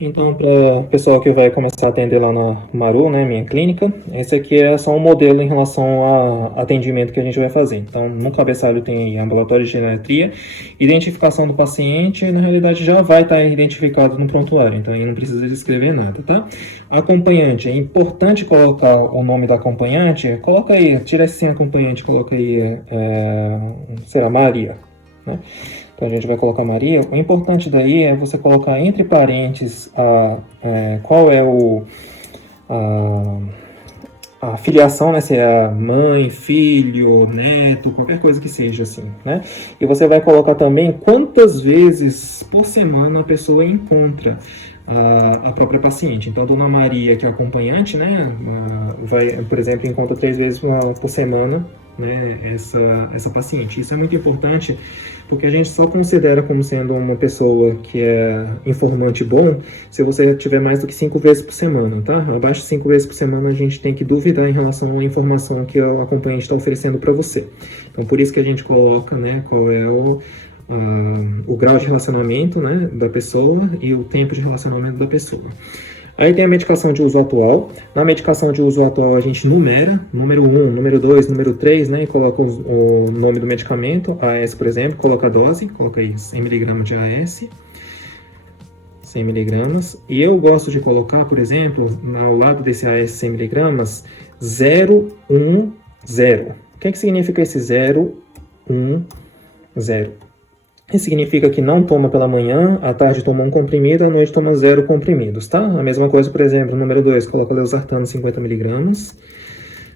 Então, para o pessoal que vai começar a atender lá na Maru, né, minha clínica, esse aqui é só um modelo em relação ao atendimento que a gente vai fazer. Então, no cabeçalho tem ambulatório de geriatria, identificação do paciente, na realidade já vai estar identificado no prontuário, então aí não precisa de escrever nada, tá? Acompanhante, é importante colocar o nome da acompanhante, coloca aí, tira esse sem acompanhante, coloca aí, será Maria, né? Então a gente vai colocar Maria. O importante daí é você colocar entre parênteses qual é a filiação, né? Se é mãe, filho, neto, qualquer coisa que seja assim, né? E você vai colocar também quantas vezes por semana a pessoa encontra a própria paciente. Então, Dona Maria, que é acompanhante, né? Vai, por exemplo, encontra 3 vezes por semana, né, essa paciente. Isso é muito importante porque a gente só considera como sendo uma pessoa que é informante bom se você tiver mais do que 5 vezes por semana, tá? Abaixo de 5 vezes por semana a gente tem que duvidar em relação à informação que o acompanhante está oferecendo para você. Então, por isso que a gente coloca, né, qual é o grau de relacionamento, né, da pessoa e o tempo de relacionamento da pessoa. Aí tem a medicação de uso atual. Na medicação de uso atual a gente numera, número 1, número 2, número 3, né? E coloca o nome do medicamento, AS, por exemplo, coloca a dose, coloca aí 100 mg de AS, 100 mg. E eu gosto de colocar, por exemplo, ao lado desse AS 100 mg, 0, 1, 0. O que significa esse 0, 1, 0? Isso significa que não toma pela manhã, à tarde toma um comprimido, à noite toma 0 comprimidos, tá? A mesma coisa, por exemplo, número 2, coloca losartano 50 mg.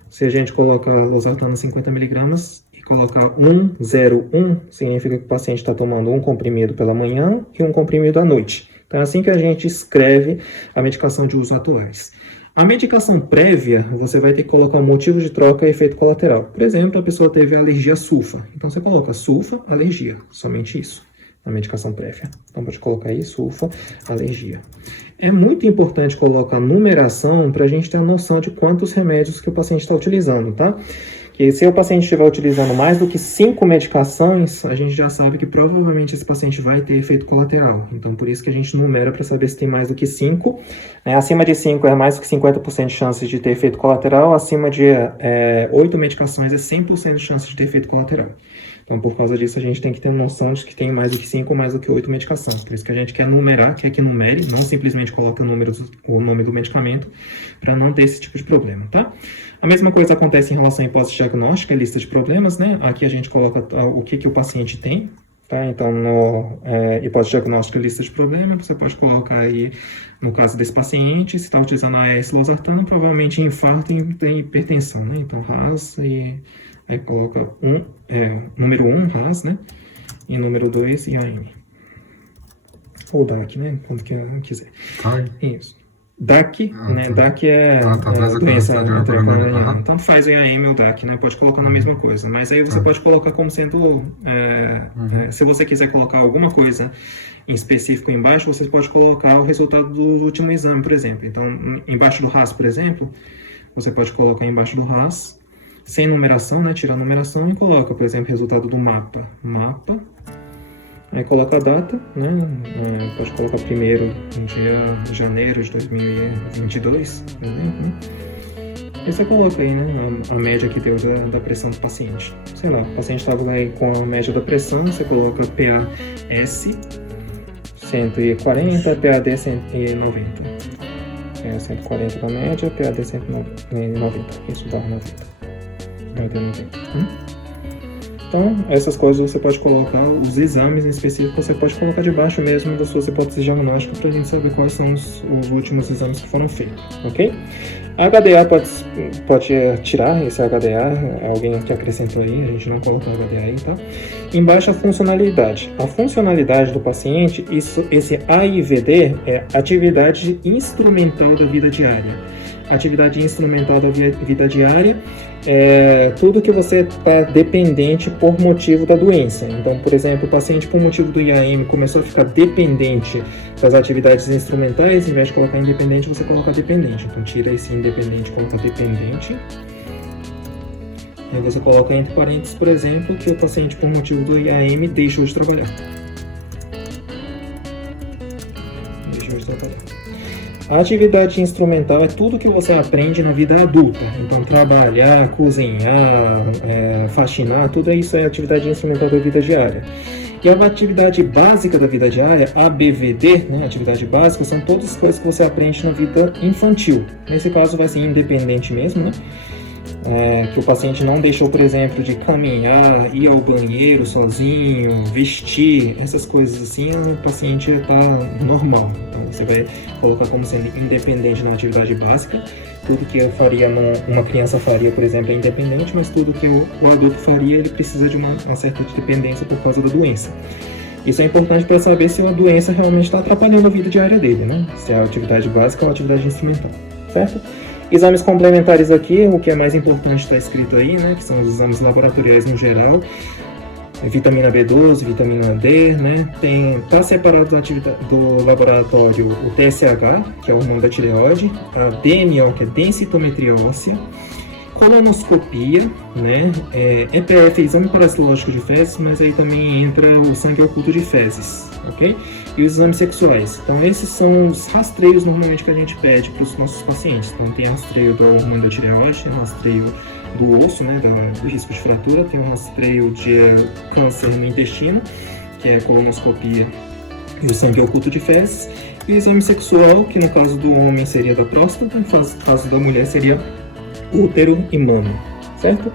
Se a gente coloca losartano 50 mg e colocar 1, 0, 1, significa que o paciente está tomando um comprimido pela manhã e um comprimido à noite. Então é assim que a gente escreve a medicação de uso atuais. A medicação prévia, você vai ter que colocar o motivo de troca e efeito colateral. Por exemplo, a pessoa teve alergia a sulfa. Então, você coloca sulfa, alergia. Somente isso, na medicação prévia. Então, pode colocar aí sulfa, alergia. É muito importante colocar a numeração para a gente ter a noção de quantos remédios que o paciente está utilizando, tá? Que se o paciente estiver utilizando mais do que 5 medicações, a gente já sabe que provavelmente esse paciente vai ter efeito colateral. Então, por isso que a gente numera para saber se tem mais do que 5. Acima de 5 é mais do que 50% de chances de ter efeito colateral. Acima de 8 medicações é 100% de chance de ter efeito colateral. Então, por causa disso, a gente tem que ter noção de que tem mais do que 5 ou mais do que 8 medicações. Por isso que a gente quer numerar, quer que numere, não simplesmente coloca o nome do medicamento, para não ter esse tipo de problema, tá? A mesma coisa acontece em relação à hipótese diagnóstica, lista de problemas, né? Aqui a gente coloca o que o paciente tem, tá? Então, no hipótese diagnóstica, lista de problemas, você pode colocar aí, no caso desse paciente, se está utilizando a AS losartano, provavelmente infarto e tem hipertensão, né? Então, RAS e... Aí coloca número 1, RAS, né? E número 2, IAM. Ou DAC, né? Quando quiser. Isso. DAC, né? DAC é doença intracraniana. Então faz o IAM ou DAC, né? Pode colocar na mesma coisa. Mas aí você pode colocar como sendo... se você quiser colocar alguma coisa em específico embaixo, você pode colocar o resultado do último exame, por exemplo. Então, embaixo do RAS, por exemplo, você pode colocar embaixo do RAS, sem numeração, né? Tira a numeração e coloca, por exemplo, resultado do mapa. Aí coloca a data, né? Pode colocar primeiro de janeiro de 2022, por exemplo, né? E você coloca aí, né? A média que deu da pressão do paciente. Sei lá, o paciente estava aí com a média da pressão, você coloca PAS 140, PAD 190. 140 da média, PAD 190. Isso dá 90. Então, essas coisas você pode colocar, os exames em específico você pode colocar debaixo mesmo das suas hipóteses diagnósticas para a gente saber quais são os últimos exames que foram feitos, ok? A HDA pode tirar esse HDA, alguém que acrescentou aí, a gente não colocou HDA aí, tá? Embaixo a funcionalidade. A funcionalidade do paciente, esse AIVD é atividade instrumental da vida diária. Atividade instrumental da vida diária é tudo que você está dependente por motivo da doença. Então, por exemplo, o paciente por motivo do IAM começou a ficar dependente das atividades instrumentais, em vez de colocar independente, você coloca dependente. Então, tira esse independente e coloca dependente. Aí você coloca entre parênteses, por exemplo, que o paciente por motivo do IAM deixou de trabalhar. atrapalhar. A atividade instrumental é tudo que você aprende na vida adulta. Então, trabalhar, cozinhar, faxinar, tudo isso é atividade instrumental da vida diária. E a atividade básica da vida diária, ABVD, né, atividade básica, são todas as coisas que você aprende na vida infantil. Nesse caso vai ser independente mesmo, né? Que o paciente não deixou, por exemplo, de caminhar, ir ao banheiro sozinho, vestir, essas coisas assim, o paciente está normal. Então você vai colocar como sendo independente na atividade básica. Tudo que eu faria, uma criança faria, por exemplo, é independente, mas tudo que o adulto faria, ele precisa de uma certa dependência por causa da doença. Isso é importante para saber se a doença realmente está atrapalhando a vida diária dele, né? Se é a atividade básica ou a atividade instrumental, certo? Exames complementares aqui, o que é mais importante está escrito aí, né? Que são os exames laboratoriais no geral. Vitamina B12, vitamina D, né? Tá separado do laboratório o TSH, que é o hormônio da tireoide, a DMO, que é densitometria óssea, colonoscopia, né? EPF, exame parasitológico de fezes, mas aí também entra o sangue oculto de fezes, ok? E os exames sexuais. Então, esses são os rastreios normalmente que a gente pede para os nossos pacientes. Então, tem rastreio do hormônio da tireoide, tem rastreio do osso, né, do risco de fratura, tem um rastreio de câncer no intestino, que é a colonoscopia e o sangue oculto de fezes, e o exame sexual, que no caso do homem seria da próstata, no caso da mulher seria útero e mama, certo?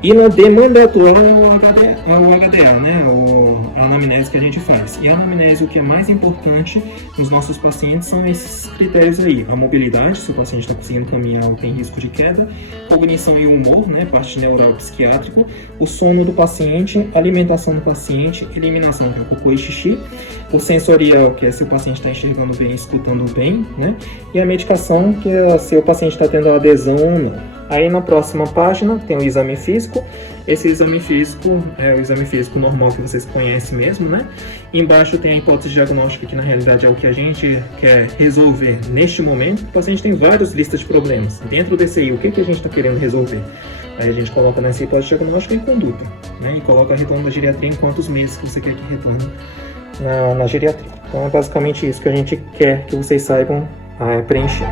E na demanda atual é o HDA, né? A anamnese que a gente faz. E a anamnese, o que é mais importante nos nossos pacientes são esses critérios aí. A mobilidade, se o paciente está conseguindo caminhar ou tem risco de queda. Cognição e humor, né? Parte neural psiquiátrico. O sono do paciente, alimentação do paciente, eliminação, que é o cocô e xixi. O sensorial, que é se o paciente está enxergando bem, escutando bem, né? E a medicação, que é se o paciente está tendo adesão ou não. Aí na próxima página tem o exame físico. Esse exame físico é o exame físico normal que vocês conhecem mesmo, né? Embaixo tem a hipótese diagnóstica, que na realidade é o que a gente quer resolver neste momento. O paciente tem várias listas de problemas. Dentro desse aí, o que a gente está querendo resolver? Aí a gente coloca nessa hipótese diagnóstica em conduta, né? E coloca retorno da geriatria em quantos meses que você quer que retorne na geriatria. Então é basicamente isso que a gente quer que vocês saibam preencher.